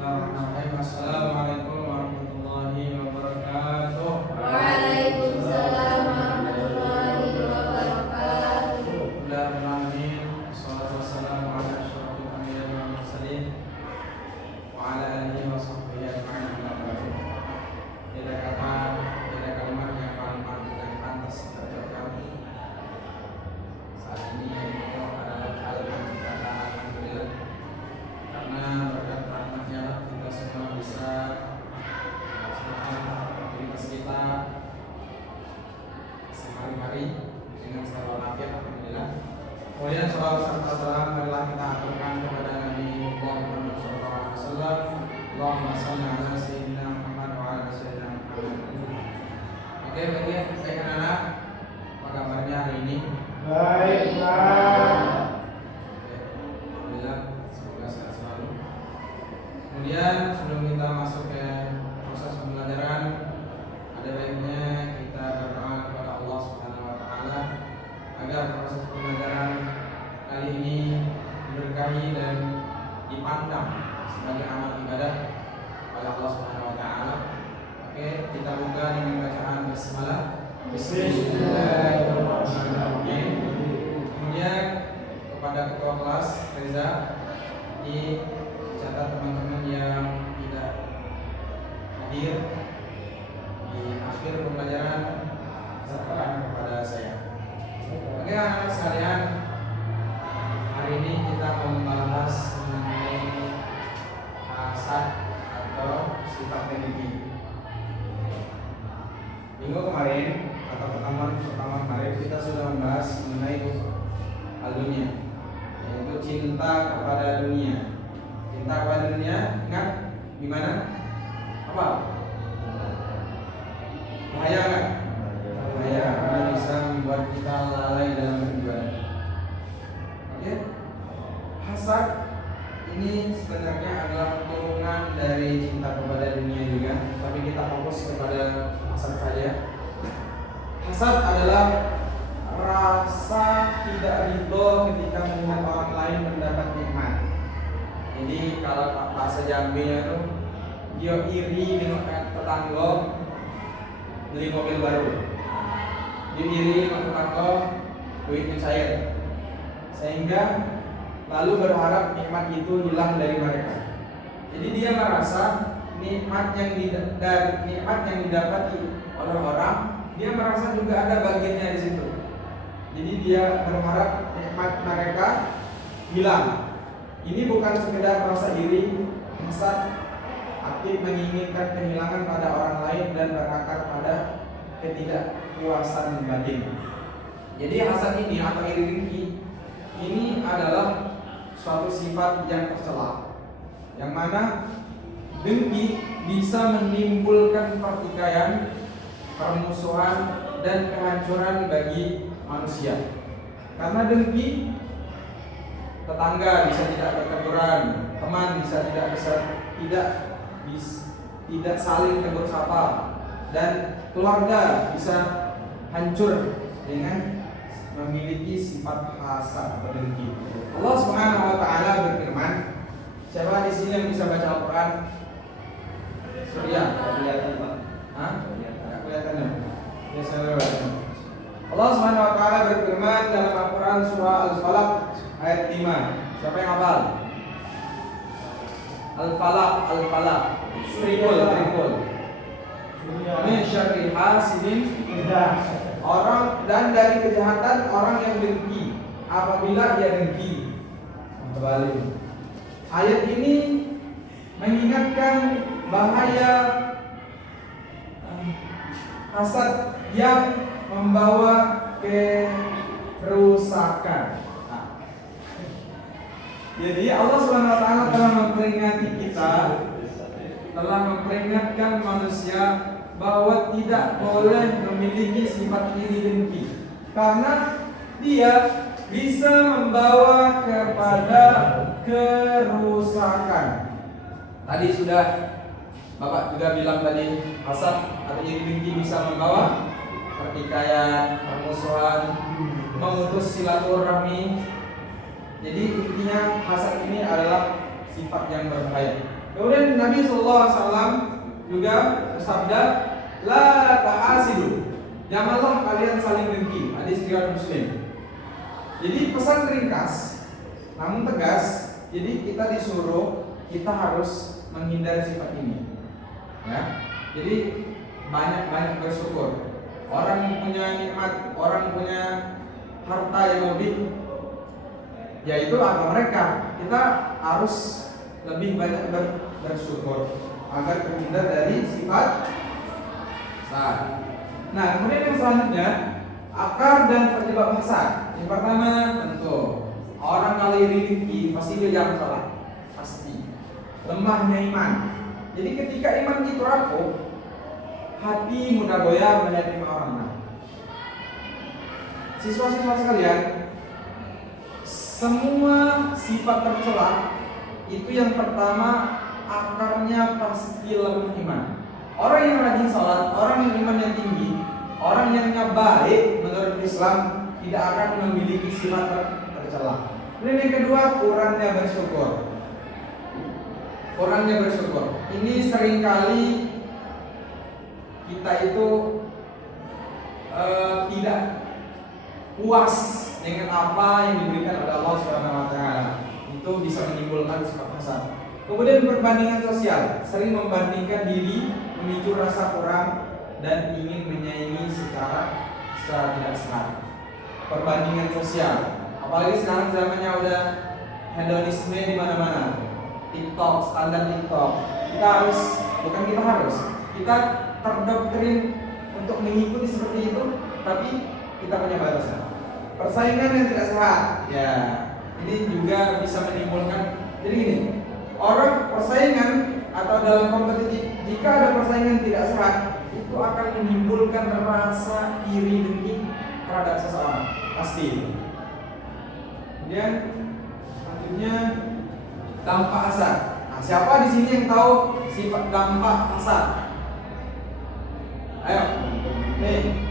Bismillahirrahmanirrahim. Assalamualaikum warahmatullahi wabarakatuh. Waalaikumsalam warahmatullahi wabarakatuh. Bismillahirrahmanirrahim. Wassalatu wassalamu ala asyrofil anbiya'i wal mursalin wa ala alihi wa sahbihi ajma'in. Tidak kalimat yang paling pantas dan pantas kita ucapkan saat ini itu adalah alhamdulillah, karena berkat rahmatnya kita semua bisa melaksanakan aktivitas kita sehari-hari dengan segala walafiat, alhamdulillah. Kemudian salawat serta salam marilah kita aturkan kepada Nabi Muhammad SAW. Allahumma shalli ala sayyidina Muhammad wa ala sayyidina Muhammad. Oke, baik anak-anak, apa kabarnya hari ini? Baik, Pak. Alhamdulillah, semoga sehat selalu. Kemudian sebelum kita masuk ke proses pembelajaran, ada baiknya kita berdoa kepada Allah Subhanahu wa taala agar proses pembelajaran kali ini diberkahi dan dipandang sebagai amal ibadah oleh Allah Subhanahu wa taala. Oke, kita buka dengan bacaan basmalah. Bismillahirrahmanirrahim. Kemudian kepada ketua kelas Reza, dicatat teman-teman yang tidak hadir di akhir pembelajaran sertakan kepada saya. Oke anak-anak sekalian, hari ini kita membahas mengenai hasad atau sifat dengki. Minggu kemarin atau pertemuan pertama kemarin kita sudah membahas mengenai hal dunia, yaitu cinta kepada dunia. Cinta kepada dunia, ingat gimana? Apa? Bahaya kan? Bahaya, karena bisa membuat kita lalai dalam beribadah. Oke? Hasad ini sebenarnya adalah turunan dari cinta kepada dunia juga, tapi kita fokus kepada hasad saja. Hasad adalah rasa tidak ridho ketika melihat orang lain mendapat nikmat. Jadi kalau bahasa Jambinya itu dia iri dengan tetangga beli mobil baru, dia iri dengan tetangga duitnya cair, sehingga lalu berharap nikmat itu hilang dari mereka. Jadi dia merasa nikmat yang didapati oleh orang, dia merasa juga ada bagiannya di situ. Jadi dia berharap nikmat mereka hilang. Ini bukan sekedar rasa iri, hasad aktif menginginkan kehilangan pada orang lain dan berakar pada ketidakpuasan batin. Jadi hasad ini atau iri dengki ini adalah suatu sifat yang tercela, yang mana dengki bisa menimbulkan pertikaian, permusuhan, dan kehancuran bagi manusia. Karena dengki, tetangga bisa tidak berteguran, teman bisa tidak saling tegur sapa, dan keluarga bisa hancur dengan memiliki sifat hasad atau dengki. Allah Subhanahu wa taala berfirman, siapa di sini yang bisa baca Al-Qur'an? Surya, kelihatan Pak? Hah? Enggak kelihatan ya? Ya saya baca. Allah Subhanahu wa taala berfirman dalam Al-Qur'an surah Al-Falaq ayat 5. Siapa yang hafal? Al-Falaq. Tripul. Min syarri hasidin idza orang dan dari kejahatan orang yang dengki apabila ia dengki. Kembali. Ayat ini mengingatkan bahaya hasad yang membawa kerusakan. Jadi Allah Subhanahu wa taala telah memperingati kita, telah memperingatkan manusia bahwa tidak boleh memiliki sifat iri dengki, karena dia bisa membawa kepada kerusakan. Tadi sudah Bapak juga bilang tadi, hasad atau iri dengki bisa membawa pertikaian, permusuhan, memutus silaturahmi. Jadi intinya hasad ini adalah sifat yang berbahaya. Kemudian Nabi SAW juga bersabda, la tahasidu, janganlah kalian saling dengki. Hadis riwayat Muslim. Jadi pesan ringkas namun tegas. Jadi kita disuruh, kita harus menghindari sifat ini. Ya, jadi banyak bersyukur. Orang punya nikmat, orang punya harta yang lebih, yaitu apa mereka. Kita harus lebih banyak bersyukur agar terhindar dari sifat hasad. Nah, kemudian yang selanjutnya, akar dan penyebab hasad. Yang pertama tentu orang kalau iri dengki pasti dia jarang sholat, pasti lemahnya iman. Jadi ketika iman itu rapuh, hati mudah goyah menerima orang. Nah, siswa-siswa sekalian, semua sifat tercela itu yang pertama akarnya pasti lemah iman. Orang yang rajin sholat, orang yang imannya tinggi, orang yang baik menurut Islam tidak akan memiliki sifat tercela. Kemudian yang kedua, kurangnya bersyukur. Kurangnya bersyukur. Ini seringkali kita itu tidak puas dengan apa yang diberikan oleh Allah SWT. Itu bisa menimbulkan sifat hasad. Kemudian perbandingan sosial, sering membandingkan diri, memicu rasa kurang dan ingin menyaingi secara tidak sehat. Perbandingan sosial, apalagi sekarang zamannya udah hedonisme di mana-mana. TikTok, standar TikTok. Kita terdoktrin untuk mengikuti seperti itu, tapi kita punya batasan. Persaingan yang tidak sehat, ya ini juga bisa menimbulkan. Jadi gini, orang persaingan atau dalam kompetitif, jika ada persaingan tidak sehat, itu akan menimbulkan rasa iri dengki terhadap seseorang, pasti. Kemudian selanjutnya dampak hasad. Nah, siapa di sini yang tahu sifat dampak hasad? Ayo, nih,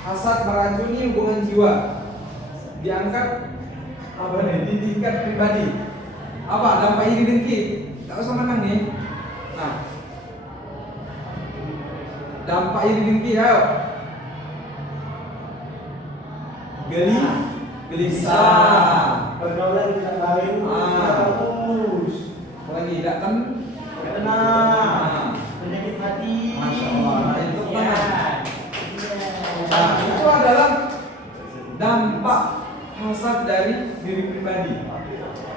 hasad meracuni hubungan jiwa. Diangkat apa nih? Di tingkat pribadi. Apa? Dampak iri dengki. Gak usah menang nih. Nah, dampak iri dengki, ayo. Gelisah. Pergaulan tidak baik, tidak bagus. Apalagi tidak Tenang. Penyakit hati. Masya Allah. Nah, itu Iya. Nah, itu adalah dampak hasad dari diri pribadi.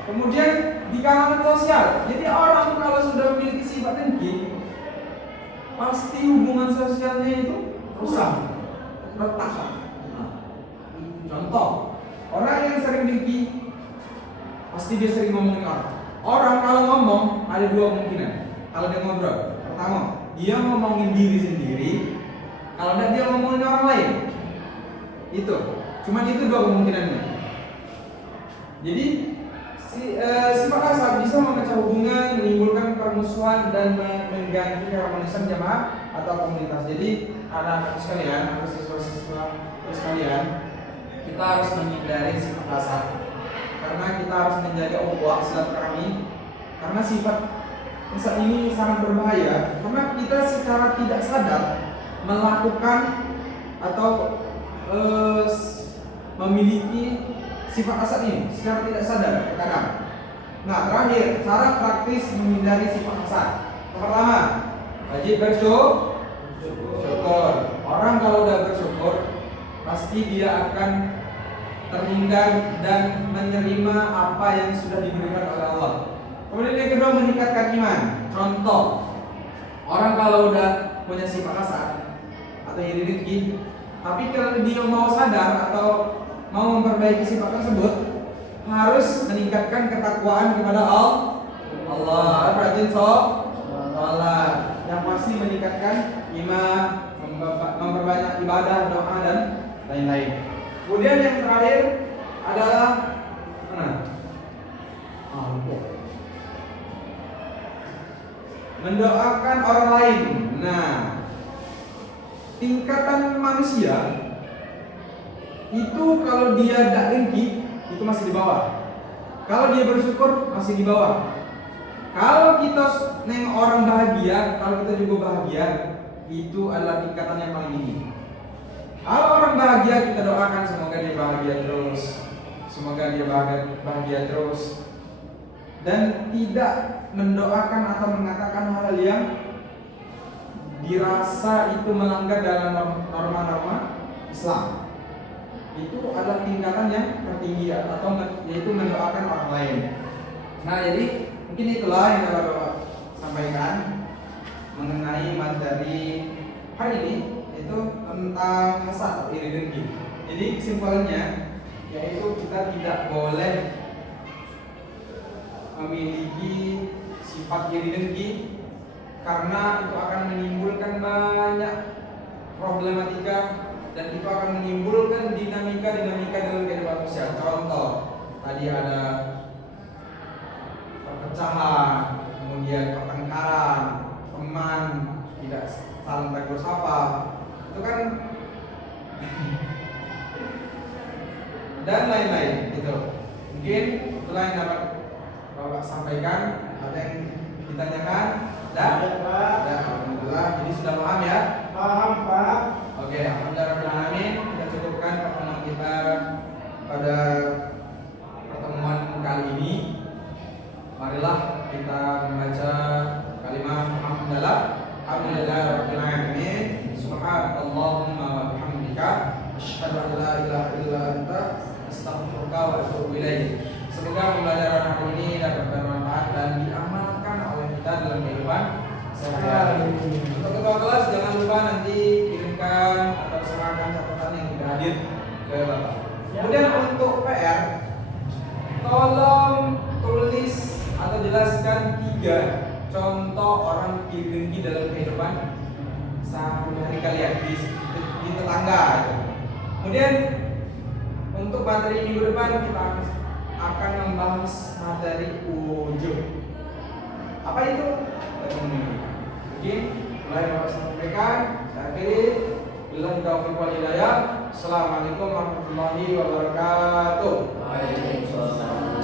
Kemudian di kalangan sosial. Jadi orang kalau sudah memiliki sifat dengki, pasti hubungan sosialnya itu rusak, retak. Nah, contoh, orang yang sering dengki, pasti dia sering ngomongin orang. Orang kalau ngomong ada dua kemungkinan. Kalau dia ngobrol, pertama dia ngomongin diri sendiri. Kalau tidak dia ngomongin orang lain. Itu, cuman itu dua kemungkinannya. Jadi sifat hasad bisa memecah hubungan, menimbulkan permusuhan dan mengganggu keharmonisan jamaah atau komunitas. Jadi anak-anak sekalian, atau siswa-siswa sekalian, kita harus menghindari sifat hasad karena kita harus menjaga ukhuwah silaturahmi. Karena sifat hasad ini sangat berbahaya karena kita secara tidak sadar melakukan atau memiliki sifat hasad ini secara tidak sadar terkadang. Nah, terakhir, cara praktis menghindari sifat hasad. Pertama, wajib bersyukur. Orang kalau udah bersyukur, pasti dia akan terhindar dan menerima apa yang sudah diberikan oleh Allah. Kemudian yang kedua, meningkatkan iman. Contoh, orang kalau udah punya sifat hasad atau iri dengki, tapi kalau dia mau sadar atau mau memperbaiki sifat tersebut, harus meningkatkan ketakwaan kepada Allah. Rajin sholat, yang pasti meningkatkan iman, memperbanyak ibadah, doa dan lain-lain. Kemudian yang terakhir adalah mendoakan orang lain. Nah, tingkatan manusia itu kalau dia tidak dengki itu masih di bawah. Kalau dia bersyukur masih di bawah. Kalau kita neng orang bahagia, kalau kita juga bahagia, itu adalah tingkatan yang paling tinggi. Kalau orang bahagia, kita doakan semoga dia bahagia terus, semoga dia bahagia terus, dan tidak mendoakan atau mengatakan hal yang dirasa itu melanggar dalam norma-norma Islam. Itu adalah tingkatan yang tertinggi atau yaitu mendoakan orang lain. Nah, jadi mungkin itulah yang dapat Bapak sampaikan mengenai materi hari ini, itu tentang hasad, iri dengki. Jadi kesimpulannya yaitu kita tidak boleh memiliki sifat iri dengki karena itu akan menimbulkan banyak problematika dan itu akan menimbulkan dinamika dalam kehidupan sosial. Contoh, tadi ada perpecahan, kemudian pertengkaran, teman tidak saling tegur sapa, itu kan dan lain-lain gitu. Mungkin itulah yang dapat Bapak sampaikan. Ada yang ditanyakan? Ya, Pak. Ya, alhamdulillah. Jadi sudah paham ya? Paham, Pak. Oke, alhamdulillah. Kita cukupkan pertemuan kita pada pertemuan kali ini. Marilah kita membaca kalimat alhamdulillah. Alhamdulillahirabbil alamin. Subhanallahumma wa bihamdika asyhadu an la ilaha illa anta astaghfiruka wa atubu ilaik. Semoga pembelajaran hari ini dapat bermanfaat dan diamalkan oleh kita dalam kehidupan sehari-hari. Untuk ketua kelas jangan lupa nanti kirimkan atau serahkan catatan yang tidak hadir ke Bapak. Kemudian untuk PR, tolong tulis atau jelaskan 3 contoh orang iri dengki dalam kehidupan sehari-hari kalian di tetangga. Kemudian untuk materi minggu depan kita akan membahas materi ujub. Apa itu? Oke, mulai Bapak sampaikan. Saya akhiri. Billahi taufiq wal hidayah. Assalamualaikum warahmatullahi wabarakatuh. Waalaikumsalam.